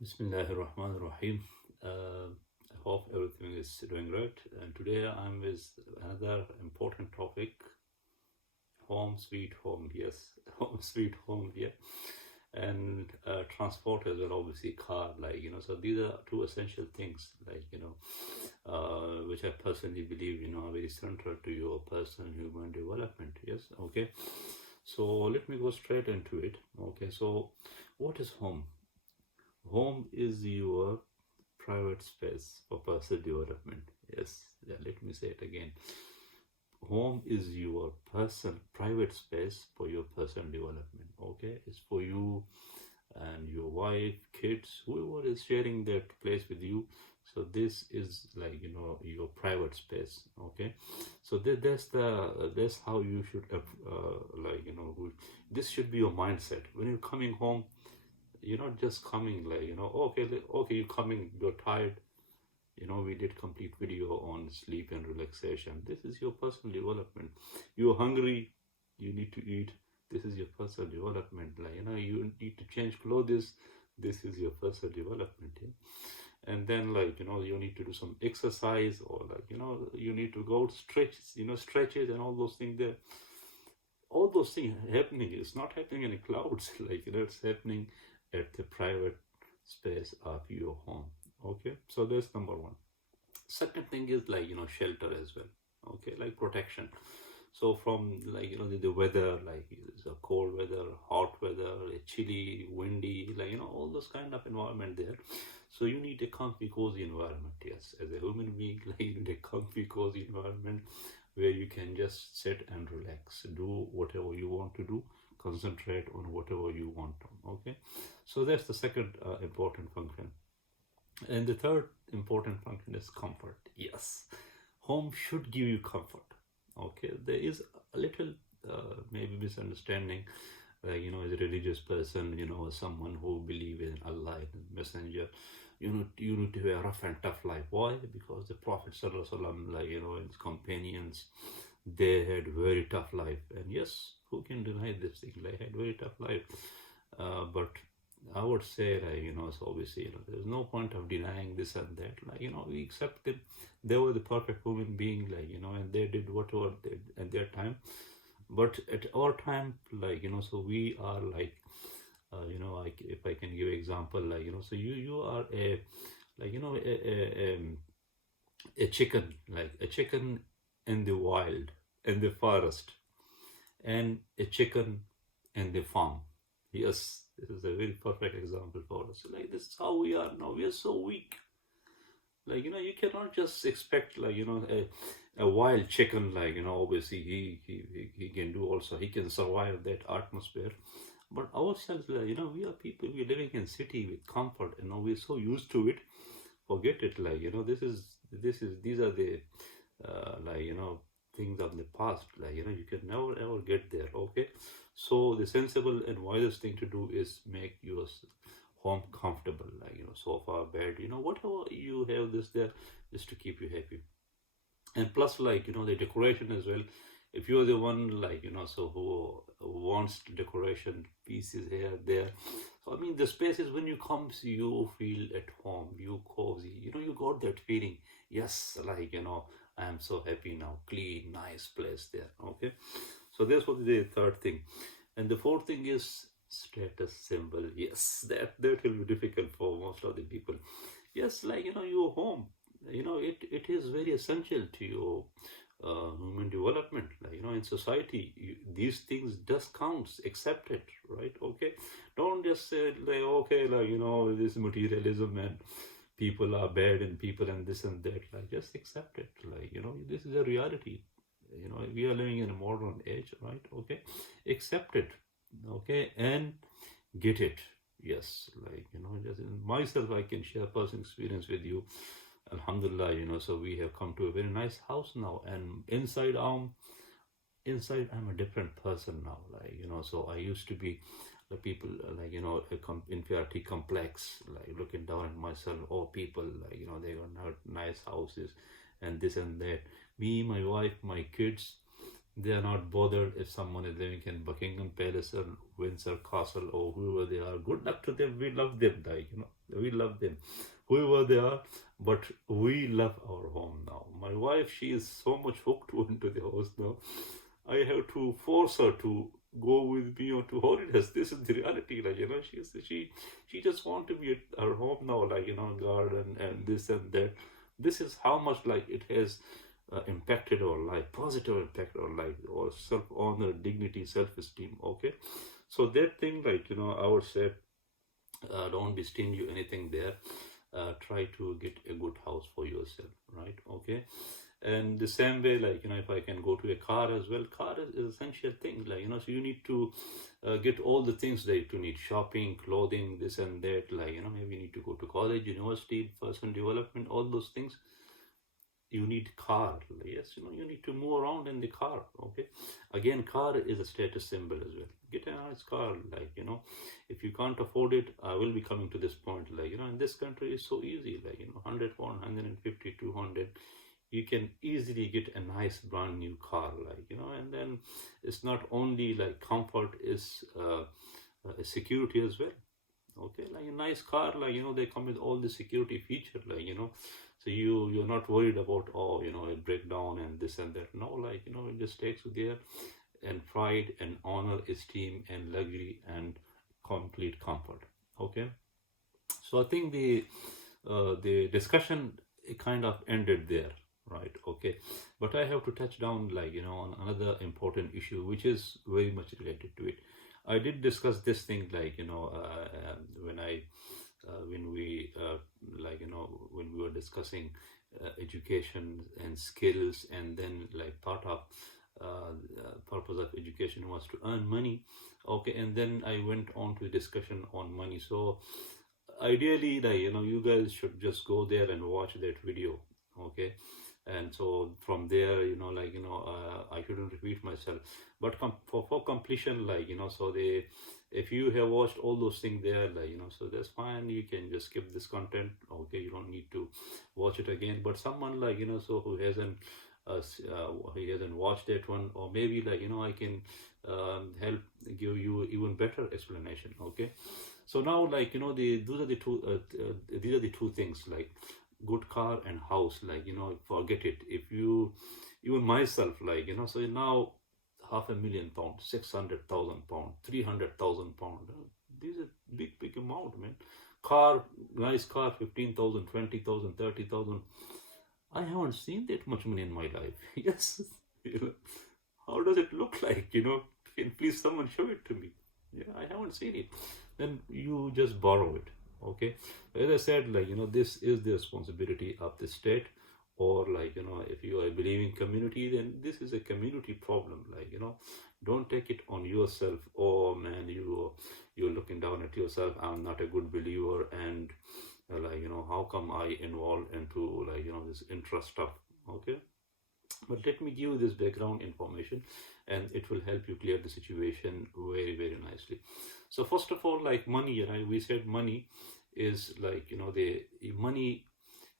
Bismillahirrahmanirrahim. I hope everything is doing great. And today I'm with another important topic: home sweet home. Yes, home sweet home. Yeah, and transport as well. Obviously, car. So these are two essential things. Which I personally believe are very central to your personal human development. Yes. Okay. So let me go straight into it. Okay. So what is home? Home is your private space for personal development. Yes, yeah, let me say it again. Home is your private space for your personal development. Okay, it's for you and your wife, kids, whoever is sharing that place with you. So this is your private space. Okay, so that's how you should this should be your mindset when you're coming home. You're not just coming okay, you're coming, you're tired. We did complete video on sleep and relaxation. This is your personal development. You're hungry, you need to eat. This is your personal development. You need to change clothes. This is your personal development. Yeah? And then you need to do some exercise, or you need to go stretch, stretches and all those things there. All those things happening. It's not happening in the clouds. It's happening at the private space of your home. Okay, so that's number one. Second thing is shelter as well. Okay, like protection. So from the weather, it's a cold weather, hot weather, a chilly, windy, all those kind of environment there. So you need a comfy, cozy environment. Yes, as a human being, you need a comfy, cozy environment where you can just sit and relax, do whatever you want to do, concentrate on whatever you want to. Okay, so that's the second important function. And the third important function is comfort. Yes, home should give you comfort. Okay, there is a little maybe misunderstanding. As a religious person, someone who believe in Allah and Messenger, you need to have a rough and tough life. Why? Because the Prophet Sallallahu and his companions, they had very tough life. And yes, who can deny this thing? They had very tough life. But I would say, so obviously, there's no point of denying this and that. We accept them. They were the perfect human being, and they did whatever they did at their time. But at our time, so we are if I can give example, so you are a chicken, like a chicken in the wild, in the forest, and a chicken in the farm. Yes, this is a very perfect example for us. This is how we are now. We are so weak. You cannot just expect a wild chicken. Obviously he can do also. He can survive that atmosphere. But ourselves, we are people. We're living in city with comfort. We're so used to it. Forget it. These are the things of the past. You can never ever get there. Okay, so the sensible and wisest thing to do is make your home comfortable, sofa, bed, whatever you have this there, just to keep you happy. And plus, the decoration as well. If you're the one so who wants decoration pieces here, there. So I mean, the spaces when you come, so you feel at home, you cozy, you got that feeling. Yes, I am so happy now. Clean, nice place there. Okay, so that's what the third thing. And the fourth thing is status symbol. Yes, that will be difficult for most of the people. Yes, your home. It is very essential to your human development. In society, these things does counts. Accept it, right? Okay, don't just say okay, this materialism and people are bad and people and this and that. Just accept it. This is a reality. We are living in a modern age, right? Okay, accept it. Okay, and get it. Yes, just in myself, I can share personal experience with you. Alhamdulillah, so we have come to a very nice house now, and inside I'm a different person now. So I used to be the people inferiority complex, looking down at myself. Oh, people, they got nice houses and this and that. Me, my wife, my kids, they are not bothered if someone is living in Buckingham Palace or Windsor Castle or whoever they are. Good luck to them. We love them, We love them, whoever they are. But we love our home now. My wife, she is so much hooked into the house now. I have to force her to go with me on to holidays. This is the reality, like, she just want to be at her home now, like, garden and this and that. This is how much, like, it has impacted our life, positive impact our life, or self-honor, dignity, self-esteem. Okay, so that thing, like, I would say, don't be stingy anything there. Try to get a good house for yourself, right? Okay. And the same way, like, if I can go to a car as well, car is essential thing, like, so you need to get all the things that you need: shopping, clothing, this and that, like, maybe you need to go to college, university, personal development, all those things. You need car. Yes, you need to move around in the car. Okay, again, car is a status symbol as well. Get a nice car, like, if you can't afford it, I will be coming to this point, like, in this country is so easy, like, 100, 150, 200, you can easily get a nice brand new car, like, and then it's not only like comfort, is security as well. Okay, like a nice car, like, they come with all the security feature, like, so you're not worried about, oh, a breakdown and this and that. No, like, it just takes you there, and pride and honor, esteem and luxury and complete comfort. Okay, so I think the discussion, it kind of ended there, right? Okay, but I have to touch down, like, on another important issue which is very much related to it. I did discuss this thing, like, when we like, when we were discussing education and skills, and then, like, part of purpose of education was to earn money. Okay, and then I went on to a discussion on money. So ideally, like, you guys should just go there and watch that video. Okay, and so from there, like, I shouldn't repeat myself, but for completion, like, so if you have watched all those things there, like, so that's fine, you can just skip this content. Okay, you don't need to watch it again. But someone, like, so who hasn't he hasn't watched that one, or maybe, like, I can help give you even better explanation. Okay, so now, like, those are the two these are the two things, like good car and house, like, forget it. If you, even myself, like, so now £500,000, £600,000, £300,000, these are big amount, man. Car, nice car, 15,000, 20,000, 30,000. I haven't seen that much money in my life. Yes. How does it look like? Can please someone show it to me? Yeah, I haven't seen it. Then you just borrow it. Okay. As I said, like, this is the responsibility of the state, or, like, if you are a believing community, then this is a community problem. Like, don't take it on yourself. Oh man, you're looking down at yourself. I'm not a good believer, and like, how come I involved into, like, this interest stuff. Okay, but let me give you this background information, and it will help you clear the situation very nicely. So first of all, like, money, right? We said money is, like, the money,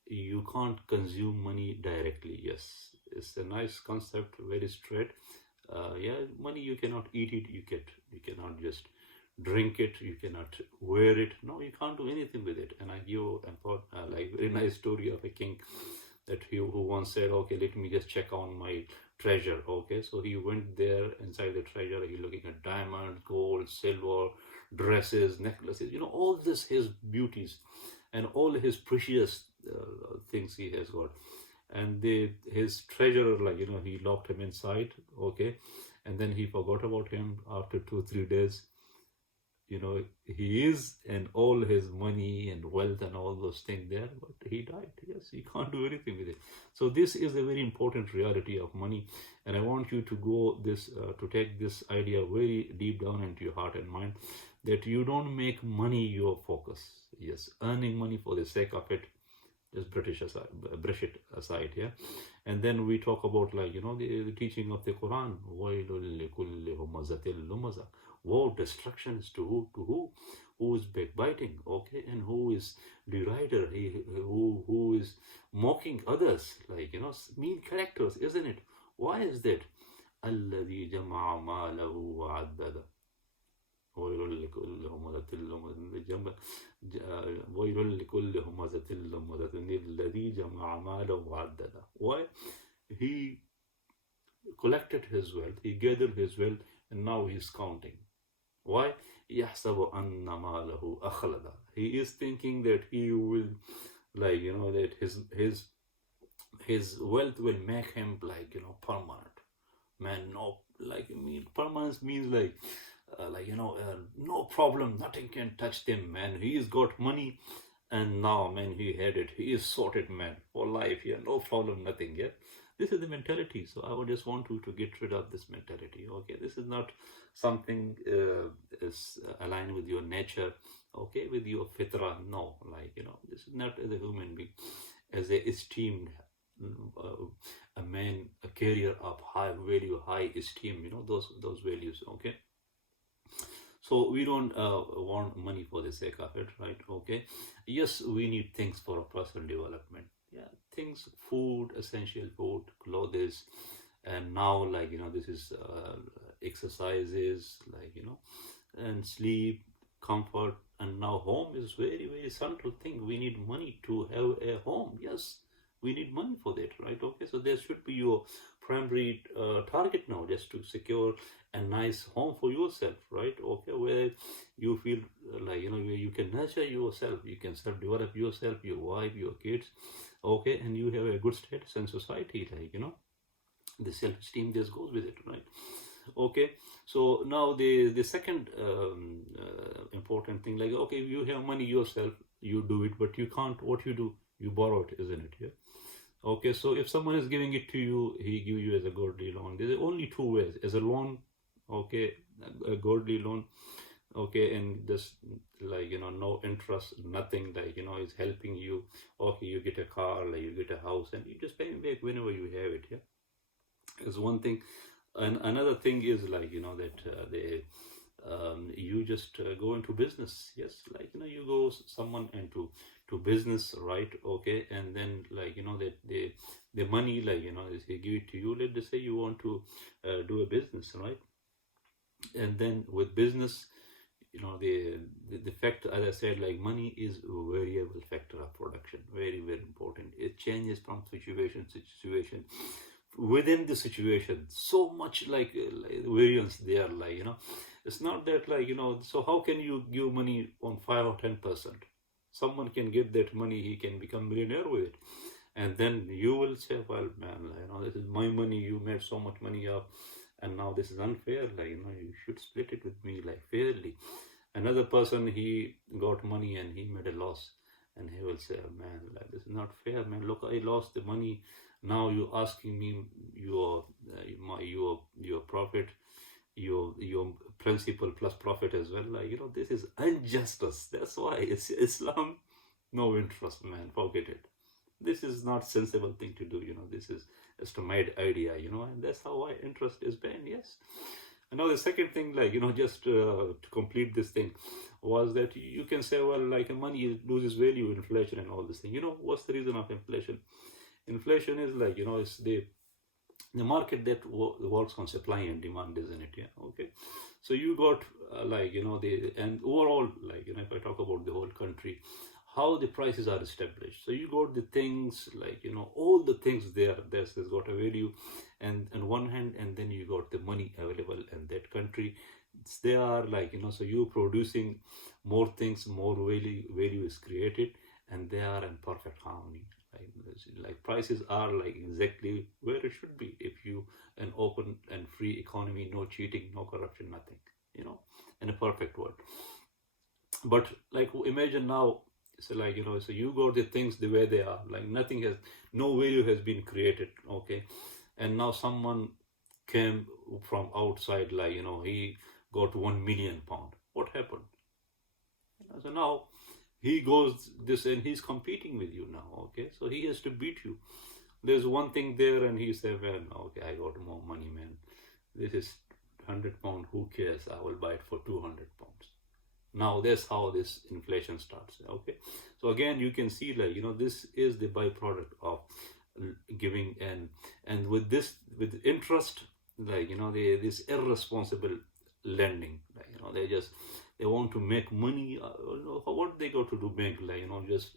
you can't consume money directly. Yes, it's a nice concept, very straight. Yeah, money, you cannot eat it, you cannot just drink it, you cannot wear it. No, you can't do anything with it. And I give like, very nice story of a king, that who once said, okay, let me just check on my treasure. Okay, so he went there inside the treasure, he looking at diamonds, gold, silver, dresses, necklaces, all this, his beauties and all his precious things he has got. And his treasurer, like, he locked him inside. Okay, and then he forgot about him after 2-3 days. He is, and all his money and wealth and all those things there, but he died. Yes, he can't do anything with it. So this is a very important reality of money, and I want you to go this to take this idea very deep down into your heart and mind, that you don't make money your focus. Yes, earning money for the sake of it, just brush it aside. Yeah, and then we talk about, like, the teaching of the Quran. Woe, destruction is to who? To who? Who is backbiting, okay, and who is derider, who is mocking others, like, mean characters, isn't it? Why is that? الذي جمع ماله وعدده. ويل لكل همزة لمزة ويل لكل همزة لمزة الذي جمع مالا وعدده. Why? He collected his wealth, he gathered his wealth, and now he's counting. Why? يحسب أن ماله أخلده. He is thinking that he will, like, that his wealth will make him, like, permanent. Man, no, like, permanence means like, no problem, nothing can touch him, man. He's got money, and now, man, he had it. He is sorted, man, for life. Yeah, no problem, nothing. Yeah, this is the mentality. So I would just want to get rid of this mentality. Okay, this is not something is aligned with your nature. Okay, with your fitra. No, like, this is not as a human being, as a esteemed. A man, a carrier of high value, high esteem, those values. Okay, so we don't want money for the sake of it, right? Okay, yes, we need things for personal development. Yeah, things, food, essential food, clothes, and now, like, this is exercises, like, and sleep, comfort, and now home is very, very central thing. We need money to have a home. Yes, we need money for that, right? Okay, so there should be your primary target now, just to secure a nice home for yourself, right? Okay, where you feel like, where you can nurture yourself, you can self-develop yourself, your wife, your kids, okay, and you have a good status in society, like, the self-esteem just goes with it, right? Okay, so now the second important thing, like, okay, you have money yourself, you do it, but you can't, what you do, you borrow it, isn't it? Yeah. Okay, so if someone is giving it to you, he give you as a godly loan. There's only two ways: as a loan, okay, a godly loan, okay, and this, like, no interest, nothing, like, is helping you. Okay, you get a car, like, you get a house, and you just pay back whenever you have it. Yeah, is one thing. And another thing is, like, that you just go into business. Yes, like, you go someone into business, right? Okay, and then, like, that the money, like, they give it to you. Let's say you want to do a business, right? And then with business, the factor, as I said, like, money is a variable factor of production, very, very important. It changes from situation to situation, within the situation, so much, like variance there, like, it's not that, like, so how can you give money on 5 or 10%? Someone can get that money, he can become millionaire with it, and then you will say, well, man, this is my money, you made so much money up, and now this is unfair, like, you should split it with me, like, fairly. Another person, he got money and he made a loss, and he will say, man, like, this is not fair, man, look, I lost the money, now you're asking me your profit, your principal plus profit as well, like, this is injustice. That's why it's Islam, no interest, man, forget it. This is not sensible thing to do, this is just a mad idea, and that's how why interest is banned. Yes. And now the second thing, like, just to complete this thing, was that you can say, well, like, money loses value, inflation and all this thing. What's the reason of inflation? Inflation is, like, it's the market that works on supply and demand, isn't it? Yeah. Okay, so you got like, and overall, like, if I talk about the whole country, how the prices are established. So you got the things, like, all the things there's got a value, and on one hand, and then you got the money available in that country. They are, like, so you producing more things, more value is created, and they are in perfect harmony. Like prices are, like, exactly where it should be. If you an open and free economy, no cheating, no corruption, nothing, in a perfect world. But, like, imagine now, so, like, so you got the things the way they are, like, nothing has, no value has been created, okay, and now someone came from outside, like, he got £1 million. What happened? So now he goes this, and he's competing with you now, okay, so he has to beat you. There's one thing there, and he said, well, okay, I got more money, man, this is £100, who cares, I will buy it for £200. Now that's how this inflation starts. Okay, so again, you can see, like, this is the byproduct of giving, and with interest, like, this irresponsible lending. Like, they want to make money. What they go to do bank? Like, just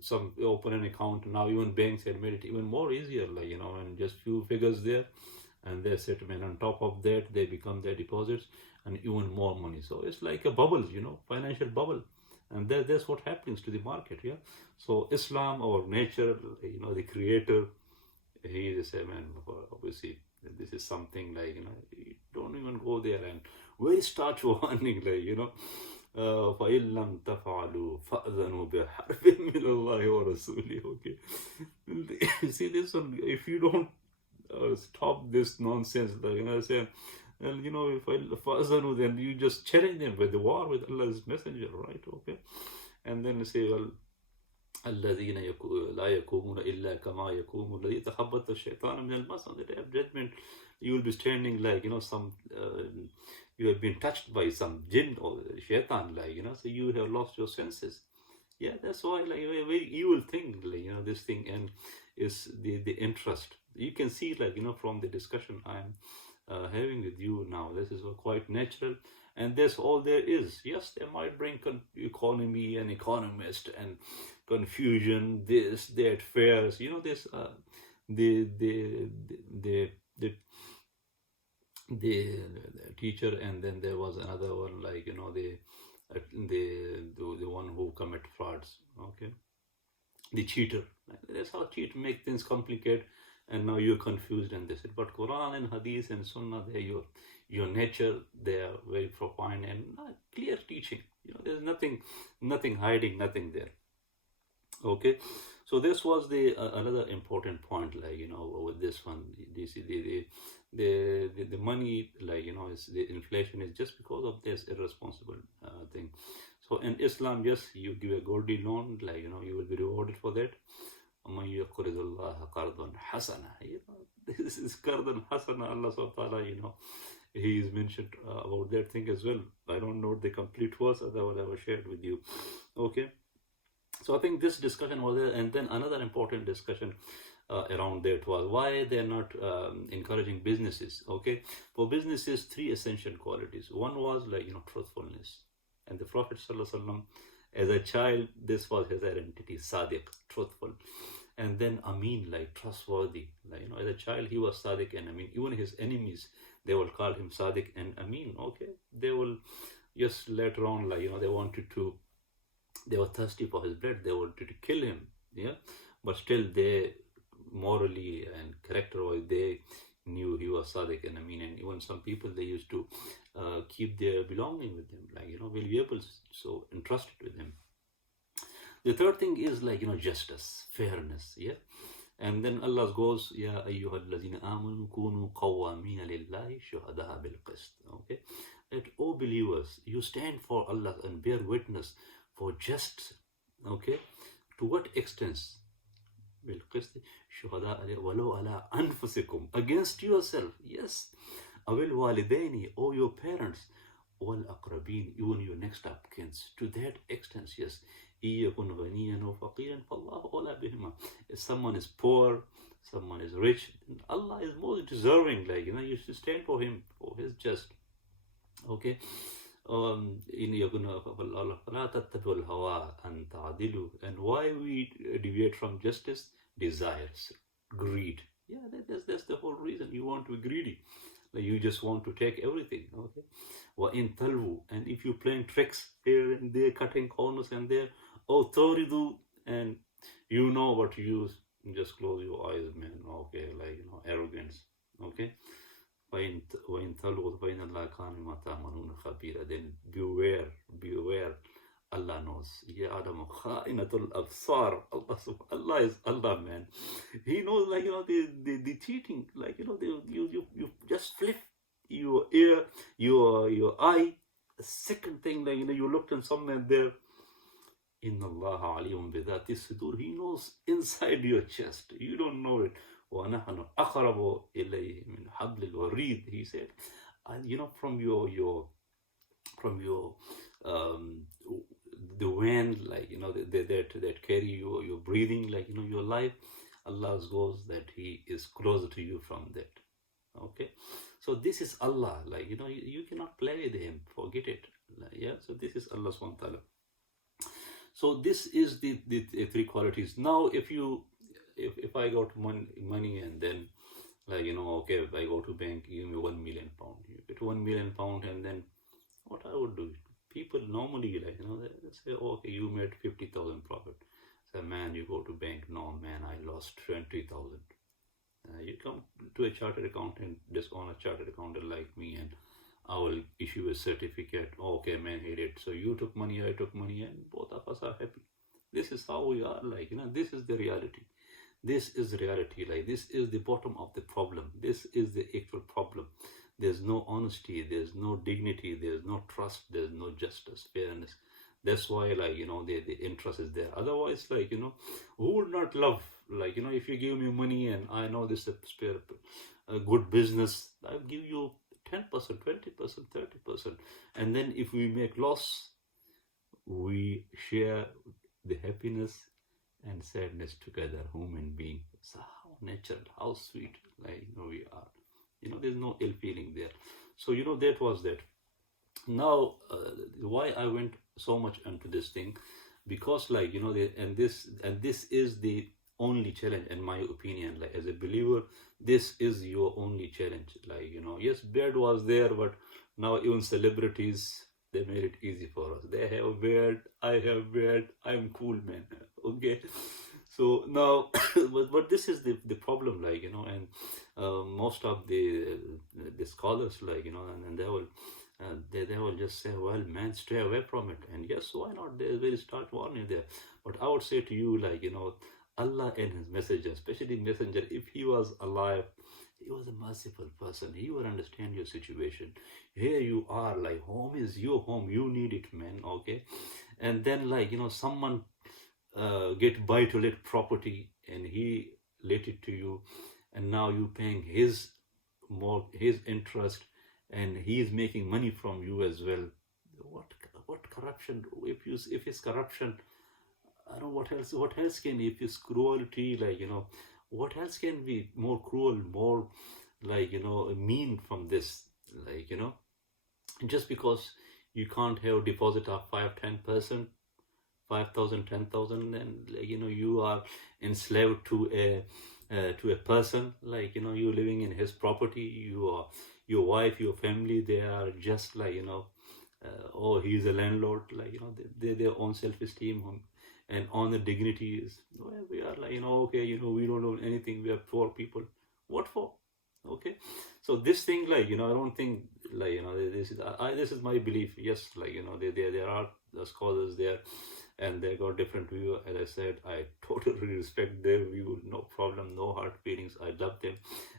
some open an account. Now even banks had made it even more easier. Like, and just few figures there, and their settlement. On top of that, they become their deposits and even more money. So it's like a bubble, financial bubble. And that's what happens to the market, yeah. So Islam, our nature, the creator, he is a man. Obviously, this is something like, you don't even go there, and where start warning, like, فَإِن لَمْ تَفْعَلُوا فَأْذَنُوا بِحَرْبٍ مِّنَ اللَّهِ وَرَسُولِهِ. Okay. See this one, if you don't stop this nonsense, like, say, and if I fa'zanu, then you just challenge them with the war with Allah's messenger, right? Okay. And then say, well, الذين لا يقومون إلا كما يقوم الذي يتخبط الشيطان من المس. On the day of judgment, you will be standing like, some you have been touched by some jinn or shaitan, like, so you have lost your senses. Yeah, that's why, like, a very evil thing, like, this thing, and is the interest. You can see, like, from the discussion I'm having with you now, this is quite natural, and that's all there is. Yes, they might bring economy and economist and confusion, this, that, fairs, this, the teacher, and then there was another one, like, the one who commit frauds, okay, the cheater. That's how cheat make things complicated, and now you're confused and this. But Quran and Hadith and Sunnah, they're your nature. They are very profound and clear teaching. There's nothing hiding, nothing there. Okay, so this was the another important point, like, with this one, the money, like, is the inflation is just because of this irresponsible thing. So in Islam, yes, you give a golden loan, like, you will be rewarded for that. This is qardan hasana. Allah subhanahu wa ta'ala, he is mentioned about that thing as well. I don't know the complete verse, otherwise I will share it with you. Okay. So I think this discussion was there, and then another important discussion around that was why they're not encouraging businesses. Okay, for businesses, 3 essential qualities. One was, like, truthfulness, and the Prophet ﷺ, as a child, this was his identity: Sadiq, truthful, and then Amin, like trustworthy. Like, as a child, he was Sadiq and Amin. Even his enemies, they will call him Sadiq and Amin. Okay, they will just later on, like, they were thirsty for his blood. They wanted to kill him. Yeah, but still, they morally and character-wise, they knew he was Sadiq and Amin. And even some people, they used to keep their belonging with him, like, valuables, so entrusted with him. The third thing is, like, justice, fairness. Yeah, and then Allah goes, Ya ayyuhal ladhina amanu kunu qawwamina lillahi shuhada'a bil qist. Okay, that, all believers, you stand for Allah and bear witness for just. Okay, to what extent? بالقسط شهداء ولو على أنفسكم, against yourself. Yes, أو الوالدين, or your parents, والأقربين, even your next of kin. To that extent, yes. إن يكن غنيا أو فقيرا فالله أولى بهما. If someone is poor, someone is rich, Allah is more deserving. Like, you should stand for him, for his just. Okay. إن يكن فلا تتبعوا الهوى أن تعدلوا. And why we deviate from justice? Desires, greed. Yeah, that's the whole reason. You want to be greedy. Like, you just want to take everything. Okay. وَإِن تَلْوُوا, and if you're playing tricks here and there, cutting corners and there, or تَوْرِدُوا, and you know what to use, just close your eyes, man. Okay, like, arrogance. Okay. وَإِن تَلْوُوا فَإِنَّ اللَّهَ كَانَ بِمَا تَعْمَلُونَ خَبِيرًا. Then beware. Allah knows. Ya Adam kha'inatul absar. Allah is Allah, man. He knows, like, the cheating, like, you just flip your ear, your eye. The second thing, like, you looked in somewhere there. Inna Allah alim bidhati sudur. He knows inside your chest. You don't know it. وَنَحْنُ أَقْرَبُ إِلَيْهِ مِنْ حَبْلِ الْوَرِيدِ. He said, from your the wind, like, that carry your breathing, like, your life. Allah goes that He is closer to you from that. Okay, so this is Allah, like, you cannot play with him, forget it. Like, yeah, so this is Allah subhanahu wa ta'ala. So this is the three qualities. Now if I got money, and then, like, okay, if I go to bank, give me £1 million, you get £1 million, and then what I would do, people normally, like, they say, okay, you made 50,000 profit. Say, man, you go to bank, no man, I lost 20,000. You come to a chartered accountant, dishonest chartered accountant like me, and I will issue a certificate. Okay, man, hit it. So you took money, I took money, and both of us are happy. This is how we are, like, this is the reality. This is reality. Like, this is the bottom of the problem. This is the actual problem. There's no honesty, there's no dignity, there's no trust, there's no justice, fairness. That's why, like, the interest is there. Otherwise, like, who would not love, like, if you give me money and I know this is a good business, I'll give you 10%, 20%, 30%. And then if we make loss, we share the happiness and sadness together, human being. So how natural, how sweet, like, we are. There's no ill feeling there. So, that was that. Now, why I went so much into this thing, because, like, and this is the only challenge, in my opinion. Like, as a believer, this is your only challenge. Like, yes, beard was there, but now even celebrities, they made it easy for us. They have beard, I have beard, I'm cool, man. Okay, so now, but this is the problem, like, and most of the scholars, like, and they will they will just say, well, man, stay away from it. And yes, why not? They will start warning there. But I would say to you, like, Allah and his messenger, especially messenger, if he was alive, he was a merciful person. He would understand your situation. Here you are, like, home is your home. You need it, man. Okay. And then, like, someone get buy to let property, and he let it to you, and now you paying his interest, and he is making money from you as well. What corruption? If it's corruption, I don't know what else can, if it's cruelty, like, what else can be more cruel, more, like, mean from this, like, just because you can't have deposit of 5-10%, 5,000, 10,000, and, like, you are enslaved to a person, like, you living in his property, you are, your wife, your family, they are just, like, oh, he's a landlord, like, their own self-esteem and honor, dignity is, well, we are, like, okay, we don't know anything, we are poor people. What for? Okay, so this thing, like, I don't think, like, this is my belief. Yes, like, there are the scholars there, and they got different view. As I said, I totally respect their view, no problem, no hard feelings. I love them.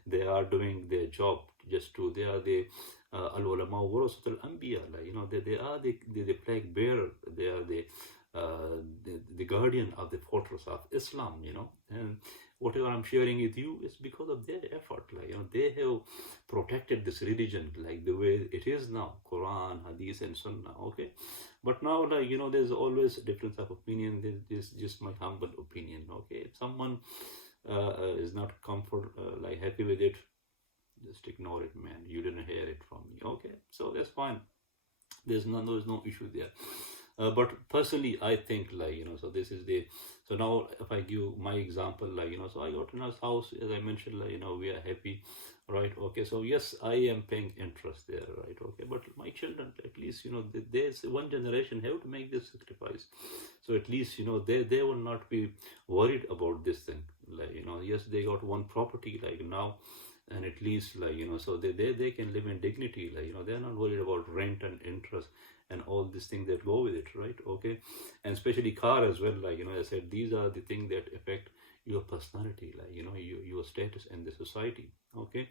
They are doing their job. They are the al-ulama warasatul anbiya, like, they are the flag bearer. They are the guardian of the fortress of Islam, and whatever I'm sharing with you is because of their effort. Like, they have protected this religion, like, the way it is now, Quran, Hadith, and Sunnah. Okay, but now, like, there's always a difference of opinion. This is just my humble opinion. Okay, if someone is not like, happy with it, just ignore it, man. You didn't hear it from me. Okay, so that's fine. There's no issue there. But personally, I think, like, so this is so now if I give my example, like, so I got in a house, as I mentioned, like, we are happy, right? Okay, so yes, I am paying interest there, right? Okay, but my children, at least, there's one generation have to make this sacrifice. So at least, they will not be worried about this thing. Like, yes, they got one property, like, now, and at least, like, so they can live in dignity, like, they're not worried about rent and interest and all these things that go with it, right? Okay, and especially car as well, like, I said, these are the things that affect your personality, like, your status in the society. Okay,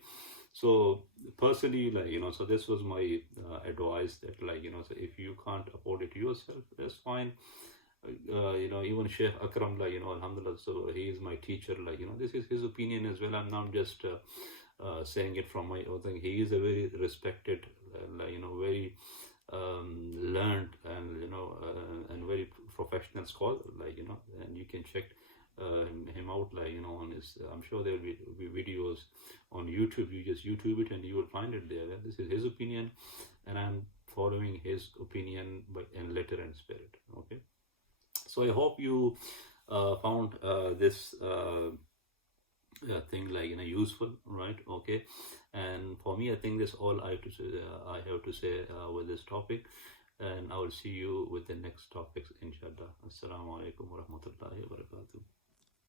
so personally, like, so this was my advice, that, like, so if you can't afford it yourself, that's fine. Even Sheikh Akram, like, alhamdulillah, so he is my teacher, like, this is his opinion as well. I'm not just saying it from my own thing. He is a very respected, like, very learned, and and very professional scholar, like, and you can check him out, like, you know, on his, I'm sure there'll be videos on YouTube. You just YouTube it and you will find it there. This is his opinion, and I'm following his opinion in letter and spirit. Okay, so I hope you found this thing, like, you know, useful, right? Okay, and for me, I think that's all I have to say with this topic, and I will see you with the next topics, inshallah. Assalamu alaikum wa rahmatullahi wa barakatuh.